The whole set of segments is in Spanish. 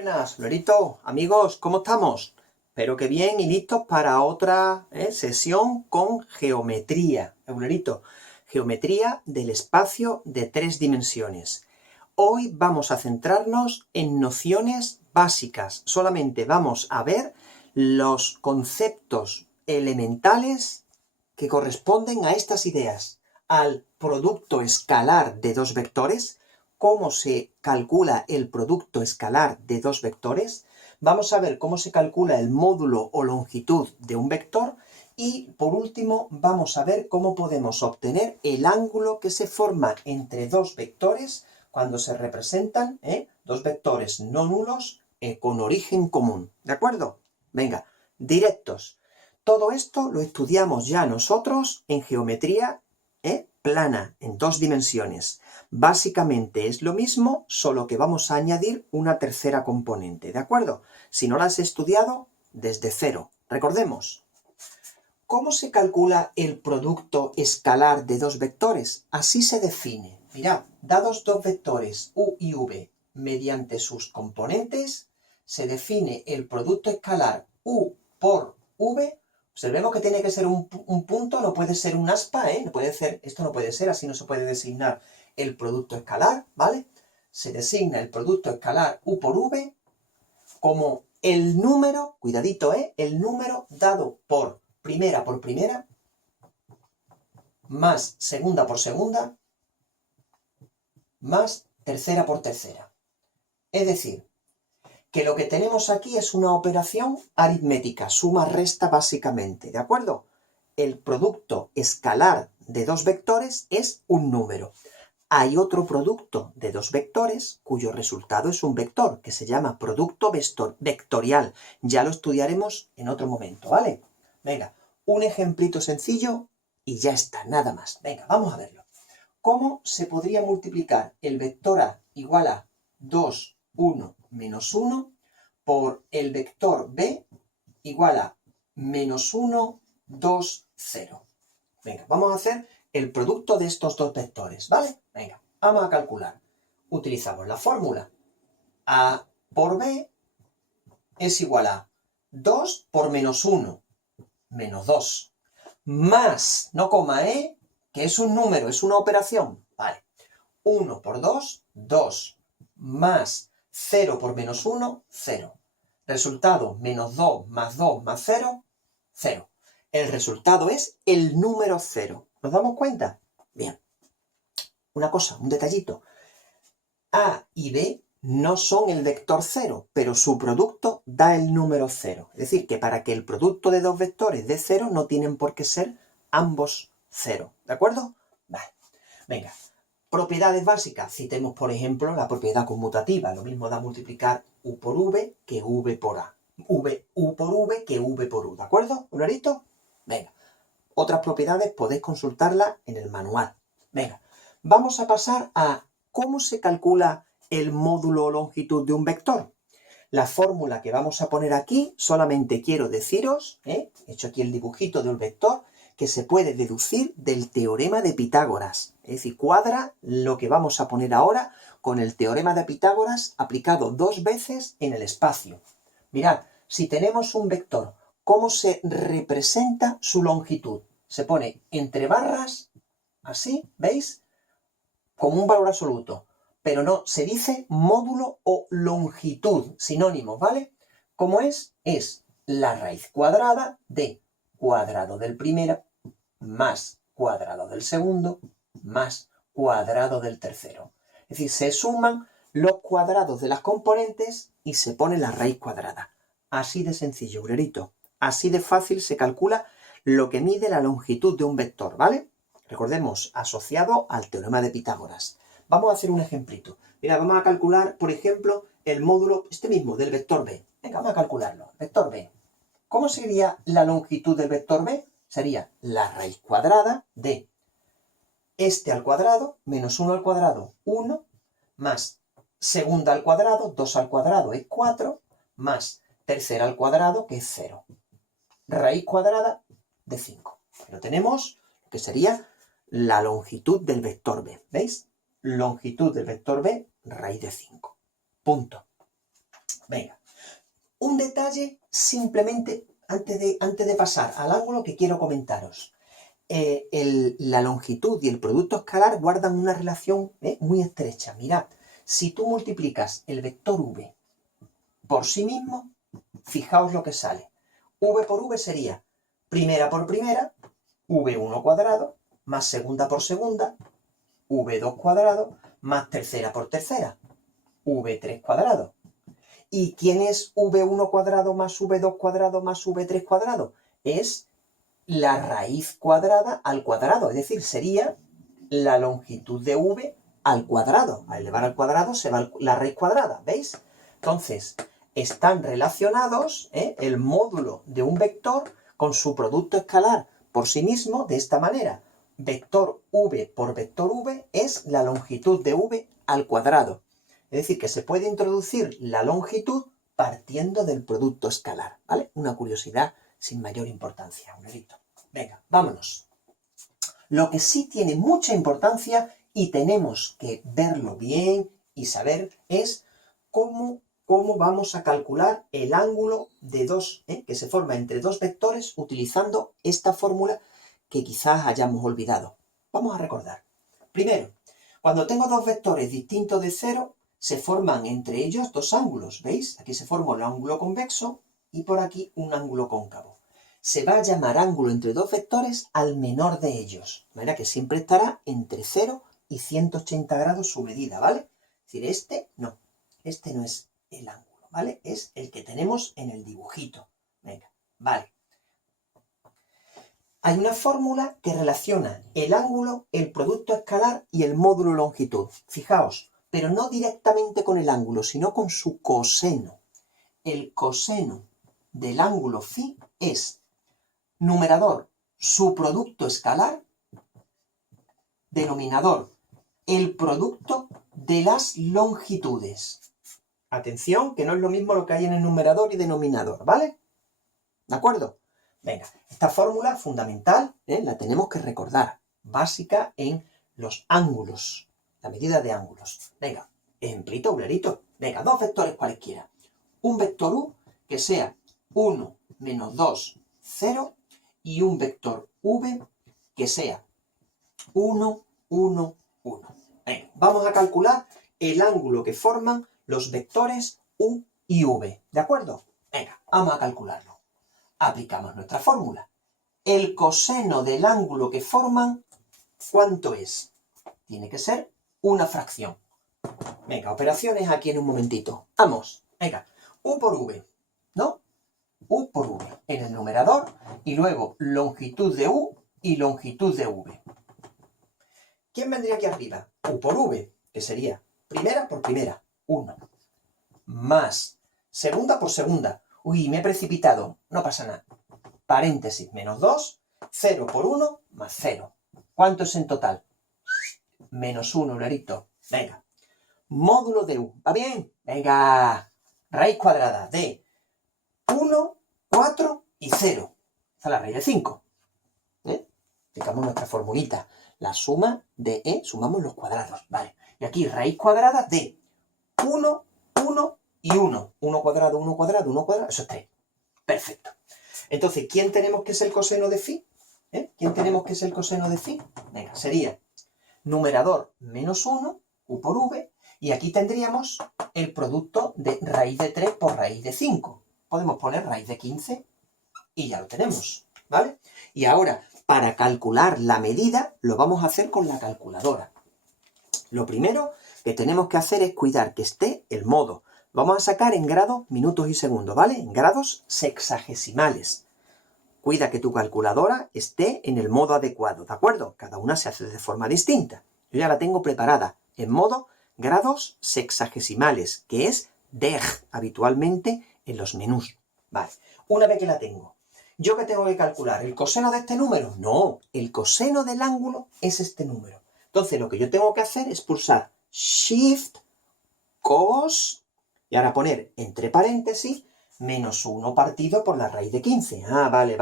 Buenas, Lorito, amigos, ¿cómo estamos? Espero que bien y listos para otra sesión con geometría. Lorito, geometría del espacio de 3 dimensiones. Hoy vamos a centrarnos en nociones básicas. Solamente vamos a ver los conceptos elementales que corresponden a estas ideas. Al producto escalar de dos vectores, cómo se calcula el producto escalar de dos vectores, vamos a ver cómo se calcula el módulo o longitud de un vector y, por último, vamos a ver cómo podemos obtener el ángulo que se forma entre dos vectores cuando se representan dos vectores no nulos con origen común. ¿De acuerdo? Venga, directos. Todo esto lo estudiamos ya nosotros en geometría plana, en 2 dimensiones. Básicamente es lo mismo, solo que vamos a añadir una tercera componente, ¿de acuerdo? Si no la has estudiado, desde cero. Recordemos, ¿cómo se calcula el producto escalar de dos vectores? Así se define. Mirad, dados dos vectores u y v mediante sus componentes, se define el producto escalar u por v. Observemos que tiene que ser un punto, no puede ser un aspa, no puede ser, esto no puede ser, así no se puede designar el producto escalar, ¿vale? Se designa el producto escalar u por v como el número, cuidadito, el número dado por primera, más segunda por segunda, más tercera por tercera. Es decir, que lo que tenemos aquí es una operación aritmética, suma-resta básicamente, ¿de acuerdo? El producto escalar de dos vectores es un número. Hay otro producto de dos vectores cuyo resultado es un vector, que se llama producto vectorial. Ya lo estudiaremos en otro momento, ¿vale? Venga, un ejemplito sencillo y ya está, nada más. Venga, vamos a verlo. ¿Cómo se podría multiplicar el vector A igual a 2, 1, menos 1 por el vector B igual a menos 1, 2, 0? Venga, vamos a hacer el producto de estos dos vectores, ¿vale? Venga, vamos a calcular. Utilizamos la fórmula. A por B es igual a 2 por menos 1, menos 2, más, no coma, que es un número, es una operación, ¿vale? 1 por 2, 2, más 0 por menos 1, 0. Resultado, menos 2 más 0, 0. El resultado es el número 0. ¿Nos damos cuenta? Bien. Una cosa, un detallito. A y B no son el vector 0, pero su producto da el número 0. Es decir, que para que el producto de dos vectores dé 0, no tienen por qué ser ambos 0. ¿De acuerdo? Vale. Venga. Propiedades básicas. Citemos, por ejemplo, la propiedad conmutativa. Lo mismo da multiplicar u por v que v por a. U por v que v por u. ¿De acuerdo? ¿Clarito? Venga. Otras propiedades podéis consultarlas en el manual. Venga. Vamos a pasar a cómo se calcula el módulo o longitud de un vector. La fórmula que vamos a poner aquí, solamente quiero deciros, he hecho aquí el dibujito de un vector, que se puede deducir del teorema de Pitágoras. Es decir, cuadra lo que vamos a poner ahora con el teorema de Pitágoras aplicado 2 veces en el espacio. Mirad, si tenemos un vector, ¿cómo se representa su longitud? Se pone entre barras, así, ¿veis? Como un valor absoluto. Pero no, se dice módulo o longitud, sinónimos, ¿vale? ¿Cómo es? Es la raíz cuadrada de cuadrado del primero más cuadrado del segundo más cuadrado del tercero. Es decir, se suman los cuadrados de las componentes y se pone la raíz cuadrada. Así de sencillo, obrerito. Así de fácil se calcula lo que mide la longitud de un vector, ¿vale? Recordemos, asociado al teorema de Pitágoras. Vamos a hacer un ejemplito. Mira, vamos a calcular, por ejemplo, el módulo, este mismo, del vector B. Venga, vamos a calcularlo. Vector B. ¿Cómo sería la longitud del vector B? Sería la raíz cuadrada de este al cuadrado, menos 1 al cuadrado, 1, más segunda al cuadrado, 2 al cuadrado es 4, más tercera al cuadrado, que es 0. Raíz cuadrada de 5. Pero tenemos lo que sería la longitud del vector B. ¿Veis? Longitud del vector B, raíz de 5. Punto. Venga, un detalle simplemente antes de pasar al ángulo que quiero comentaros. La longitud y el producto escalar guardan una relación muy estrecha. Mirad, si tú multiplicas el vector v por sí mismo, fijaos lo que sale. V por v sería primera por primera, v1 cuadrado, más segunda por segunda, v2 cuadrado, más tercera por tercera, v3 cuadrado. ¿Y quién es v1 cuadrado más v2 cuadrado más v3 cuadrado? Es la raíz cuadrada al cuadrado, es decir, sería la longitud de v al cuadrado. Al elevar al cuadrado se va la raíz cuadrada, ¿veis? Entonces, están relacionados el módulo de un vector con su producto escalar por sí mismo de esta manera. Vector v por vector v es la longitud de v al cuadrado. Es decir, que se puede introducir la longitud partiendo del producto escalar, ¿vale? Una curiosidad sin mayor importancia, un erito. Venga, vámonos. Lo que sí tiene mucha importancia y tenemos que verlo bien y saber es cómo vamos a calcular el ángulo de que se forma entre dos vectores utilizando esta fórmula que quizás hayamos olvidado. Vamos a recordar. Primero, cuando tengo dos vectores distintos de cero, se forman entre ellos dos ángulos, ¿veis? Aquí se forma un ángulo convexo y por aquí un ángulo cóncavo. Se va a llamar ángulo entre dos vectores al menor de ellos, de manera que siempre estará entre 0 y 180 grados su medida, ¿vale? Es decir, este no es el ángulo, ¿vale? Es el que tenemos en el dibujito. Venga, vale. Hay una fórmula que relaciona el ángulo, el producto escalar y el módulo longitud. Fijaos, pero no directamente con el ángulo, sino con su coseno. El coseno del ángulo phi es numerador, su producto escalar, denominador, el producto de las longitudes. Atención, que no es lo mismo lo que hay en el numerador y denominador, ¿vale? ¿De acuerdo? Venga, esta fórmula fundamental, la tenemos que recordar, básica en los ángulos, la medida de ángulos. Venga, ejemplito, ulerito. Venga, dos vectores cualesquiera. Un vector u que sea 1, menos 2, 0, y un vector v que sea 1, 1, 1. Venga, vamos a calcular el ángulo que forman los vectores u y v, ¿de acuerdo? Venga, vamos a calcularlo. Aplicamos nuestra fórmula. El coseno del ángulo que forman, ¿cuánto es? Tiene que ser una fracción. Venga, operaciones aquí en un momentito. Vamos, venga, u por v, ¿no? U por v en el numerador y luego longitud de u y longitud de v. ¿Quién vendría aquí arriba? U por v, que sería primera por primera, 1, más segunda por segunda. Uy, me he precipitado, no pasa nada. Paréntesis, menos 2, 0 por 1, más 0. ¿Cuánto es en total? Menos 1, Lerito. Venga. Módulo de u, ¿va bien? Venga. Raíz cuadrada de 1, 4 y 0. Esa es la raíz de 5. Aplicamos nuestra formulita. La suma de sumamos los cuadrados. Vale. Y aquí raíz cuadrada de 1, 1 y 1. 1 cuadrado, 1 cuadrado, 1 cuadrado. Eso es 3. Perfecto. Entonces, ¿quién tenemos que es el coseno de phi? ¿Quién tenemos que es el coseno de phi? Venga, sería numerador menos 1, u por v, y aquí tendríamos el producto de raíz de 3 por raíz de 5. Podemos poner raíz de 15 y ya lo tenemos, ¿vale? Y ahora, para calcular la medida, lo vamos a hacer con la calculadora. Lo primero que tenemos que hacer es cuidar que esté el modo. Vamos a sacar en grados, minutos y segundos, ¿vale? En grados sexagesimales. Cuida que tu calculadora esté en el modo adecuado, ¿de acuerdo? Cada una se hace de forma distinta. Yo ya la tengo preparada en modo grados sexagesimales, que es deg habitualmente en los menús. Vale, una vez que la tengo, ¿yo qué tengo que calcular? ¿El coseno de este número? No, el coseno del ángulo es este número. Entonces lo que yo tengo que hacer es pulsar Shift, Cos, y ahora poner entre paréntesis menos 1 partido por la raíz de 15. Ah, vale.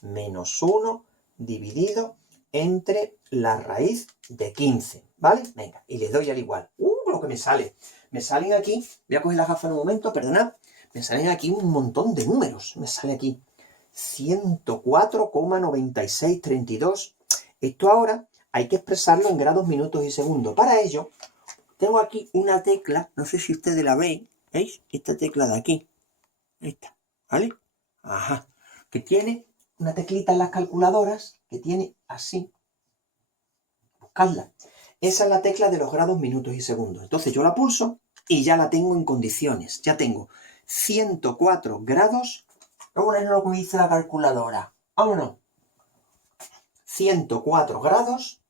Menos 1 dividido entre la raíz de 15, ¿vale? Venga, y le doy al igual. Lo que me sale. me salen aquí, voy a coger la gafa en un momento, perdonad, me salen aquí un montón de números, me sale aquí 104,9632. Esto ahora hay que expresarlo en grados, minutos y segundos. Para ello, tengo aquí una tecla, no sé si ustedes la ven, ¿veis? Esta tecla de aquí, esta, ¿vale? Ajá, que tiene una teclita en las calculadoras, que tiene así, buscadla. Esa es la tecla de los grados, minutos y segundos. Entonces yo la pulso y ya la tengo en condiciones. Ya tengo 104 grados. Vamos a ver lo que dice la calculadora. Vámonos. 104 grados,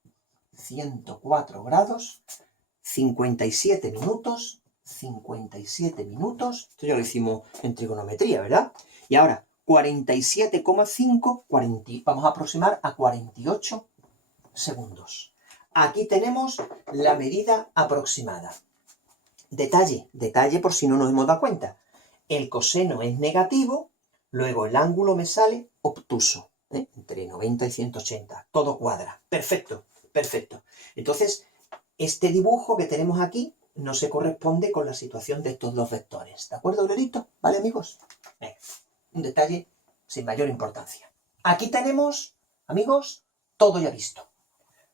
57 minutos, 57 minutos. Esto ya lo hicimos en trigonometría, ¿verdad? Y ahora 47,5, vamos a aproximar a 48 segundos. Aquí tenemos la medida aproximada. Detalle por si no nos hemos dado cuenta. El coseno es negativo, luego el ángulo me sale obtuso, entre 90 y 180. Todo cuadra. Perfecto, perfecto. Entonces, este dibujo que tenemos aquí no se corresponde con la situación de estos dos vectores. ¿De acuerdo, Lorito? ¿Vale, amigos? Un detalle sin mayor importancia. Aquí tenemos, amigos, todo ya visto.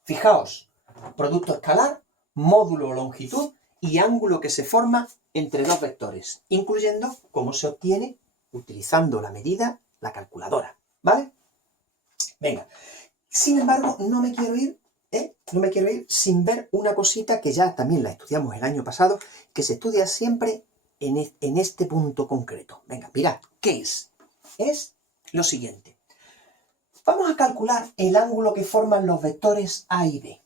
Fijaos, producto escalar, módulo o longitud y ángulo que se forma entre dos vectores, incluyendo cómo se obtiene utilizando la medida, la calculadora, ¿vale? Venga, sin embargo, no me quiero ir sin ver una cosita que ya también la estudiamos el año pasado, que se estudia siempre en este punto concreto. Venga, mirad, ¿qué es? Es lo siguiente. Vamos a calcular el ángulo que forman los vectores A y B.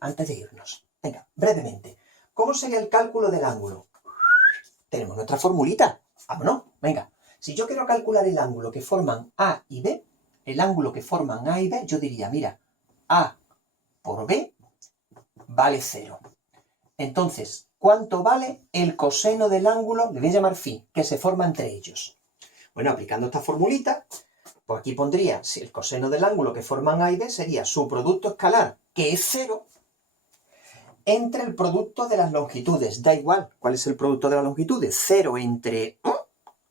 Antes de irnos. Venga, brevemente. ¿Cómo sería el cálculo del ángulo? Tenemos nuestra formulita. Vámonos, venga. Si yo quiero calcular el ángulo que forman A y B, yo diría, mira, A por B vale 0. Entonces, ¿cuánto vale el coseno del ángulo? Le voy a llamar phi, que se forma entre ellos. Bueno, aplicando esta formulita, pues aquí pondría, si el coseno del ángulo que forman A y B sería su producto escalar, que es 0, entre el producto de las longitudes. Da igual, ¿cuál es el producto de las longitudes? 0 entre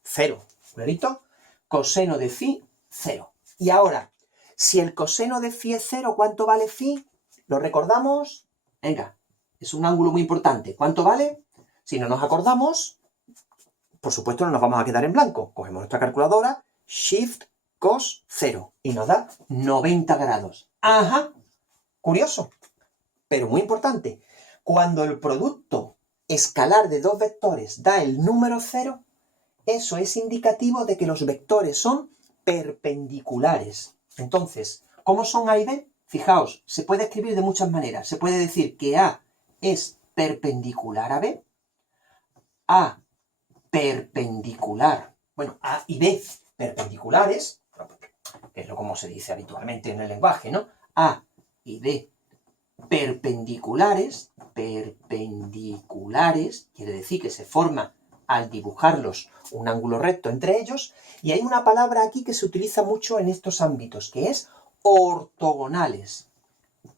0, ¿clarito? Coseno de phi, 0. Y ahora, si el coseno de phi es 0, ¿cuánto vale phi? ¿Lo recordamos? Venga, es un ángulo muy importante. ¿Cuánto vale? Si no nos acordamos, por supuesto no nos vamos a quedar en blanco. Cogemos nuestra calculadora, Shift cos 0, y nos da 90 grados. Ajá, curioso, pero muy importante. Cuando el producto escalar de dos vectores da el número 0, eso es indicativo de que los vectores son perpendiculares. Entonces, ¿cómo son A y B? Fijaos, se puede escribir de muchas maneras. Se puede decir que A es perpendicular a B, A perpendicular, bueno, A y B perpendiculares, que es como se dice habitualmente en el lenguaje, ¿no? A y B perpendiculares, quiere decir que se forma al dibujarlos un ángulo recto entre ellos, y hay una palabra aquí que se utiliza mucho en estos ámbitos, que es ortogonales.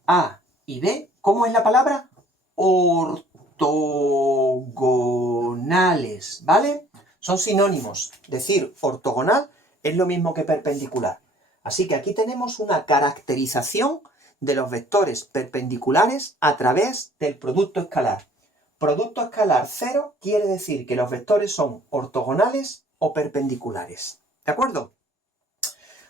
A y B, ¿cómo es la palabra? Ortogonales, ¿vale? Son sinónimos. Decir ortogonal es lo mismo que perpendicular. Así que aquí tenemos una caracterización de los vectores perpendiculares a través del producto escalar. Producto escalar 0 quiere decir que los vectores son ortogonales o perpendiculares. ¿De acuerdo?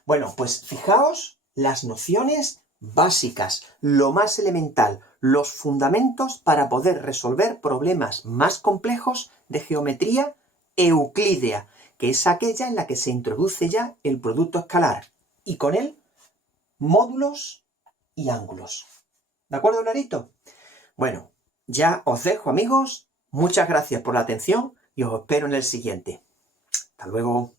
Bueno, pues fijaos las nociones básicas, lo más elemental, los fundamentos para poder resolver problemas más complejos de geometría euclídea, que es aquella en la que se introduce ya el producto escalar y con él módulos y ángulos. ¿De acuerdo, Larito? Bueno, ya os dejo, amigos. Muchas gracias por la atención y os espero en el siguiente. Hasta luego.